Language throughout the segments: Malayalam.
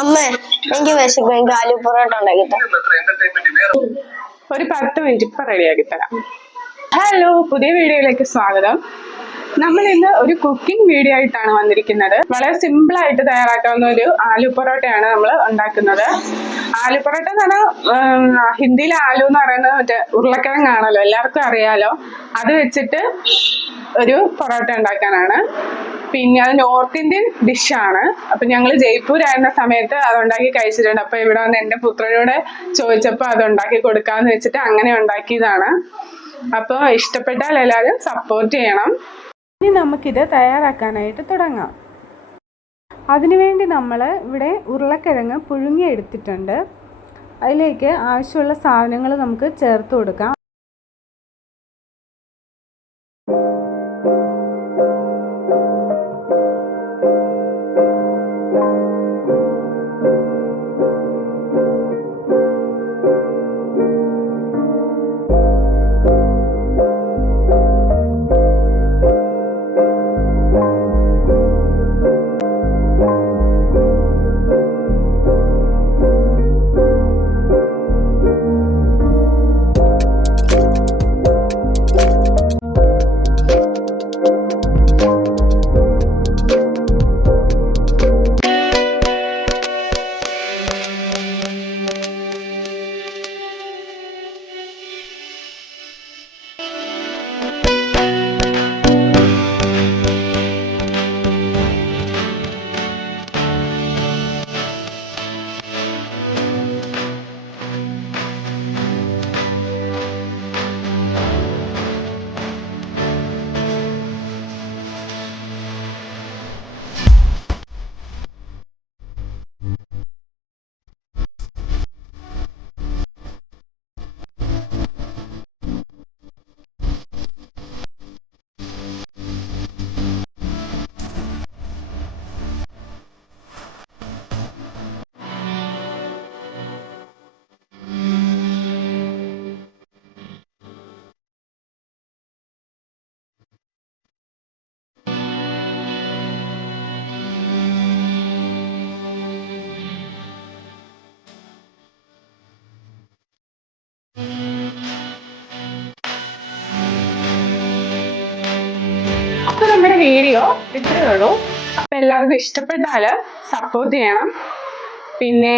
അമ്മ എനിക്ക് വിശക്കും, എനിക്ക് ആലു പൊറോട്ട ഉണ്ടാക്കിത്ത. ഒരു 10 മിനിറ്റ് ഇപ്പൊ റെഡിയാക്കി തരാം. ഹലോ, പുതിയ വീഡിയോയിലേക്ക് സ്വാഗതം. നമ്മൾ ഇന്ന് ഒരു കുക്കിംഗ് വീഡിയോ ആയിട്ടാണ് വന്നിരിക്കുന്നത്. വളരെ സിമ്പിൾ ആയിട്ട് തയ്യാറാക്കാവുന്ന ഒരു ആലു പൊറോട്ടയാണ് നമ്മൾ ഉണ്ടാക്കുന്നത്. ആലു പൊറോട്ട എന്ന് പറഞ്ഞാൽ ഹിന്ദിയിൽ ആലു എന്ന് പറയുന്നത് മറ്റേ ഉരുളക്കിഴങ്ങാണല്ലോ, എല്ലാവർക്കും അറിയാലോ. അത് വെച്ചിട്ട് ഒരു പൊറോട്ട ഉണ്ടാക്കാനാണ്. പിന്നെ അത് നോർത്ത് ഇന്ത്യൻ ഡിഷാണ്. അപ്പൊ ഞങ്ങൾ ജയ്പൂർ ആയിരുന്ന സമയത്ത് അതുണ്ടാക്കി കഴിച്ചിട്ടുണ്ട്. അപ്പൊ ഇവിടെ വന്ന് എന്റെ പുത്രനോട് ചോദിച്ചപ്പോൾ അത് ഉണ്ടാക്കി കൊടുക്കാന്ന് വെച്ചിട്ട് അങ്ങനെ ഉണ്ടാക്കിയതാണ്. അപ്പൊ ഇഷ്ടപ്പെട്ടാൽ എല്ലാവരും സപ്പോർട്ട് ചെയ്യണം. ഇനി നമുക്കിത് തയ്യാറാക്കാനായിട്ട് തുടങ്ങാം. അതിനുവേണ്ടി നമ്മൾ ഇവിടെ ഉരുളക്കിഴങ്ങ് പുഴുങ്ങി എടുത്തിട്ടുണ്ട്. അതിലേക്ക് ആവശ്യമുള്ള സാധനങ്ങൾ നമുക്ക് ചേർത്ത് കൊടുക്കാം. അപ്പൊ നമ്മുടെ വീഡിയോ ഇത്രയേ ഉള്ളൂ. അപ്പൊ എല്ലാവർക്കും ഇഷ്ടപ്പെട്ടാല് സപ്പോർട്ട് ചെയ്യണം. പിന്നെ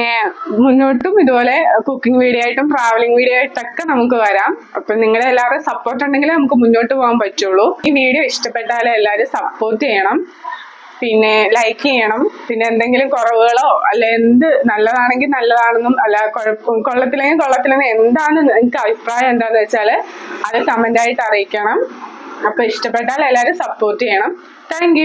മുന്നോട്ടും ഇതുപോലെ കുക്കിംഗ് വീഡിയോ ആയിട്ടും ട്രാവലിംഗ് വീഡിയോ ആയിട്ടൊക്കെ നമുക്ക് വരാം. അപ്പൊ നിങ്ങളുടെ എല്ലാവരും സപ്പോർട്ട് ഉണ്ടെങ്കിലേ നമുക്ക് മുന്നോട്ട് പോകാൻ പറ്റുള്ളൂ. ഈ വീഡിയോ ഇഷ്ടപ്പെട്ടാലും എല്ലാവരും സപ്പോർട്ട് ചെയ്യണം. പിന്നെ ലൈക്ക് ചെയ്യണം. പിന്നെ എന്തെങ്കിലും കുറവുകളോ അല്ല എന്ത് നല്ലതാണെങ്കിൽ നല്ലതാണെന്നും അല്ല കൊള്ളത്തില്ലെങ്കിൽ കൊള്ളത്തില്ലെന്ന് എന്താണെന്ന് നിങ്ങൾക്ക് അഭിപ്രായം എന്താന്ന് വെച്ചാൽ അത് കമന്റ് ആയിട്ട് അറിയിക്കണം. അപ്പൊ ഇഷ്ടപ്പെട്ടാൽ എല്ലാവരും സപ്പോർട്ട് ചെയ്യണം. Thank you.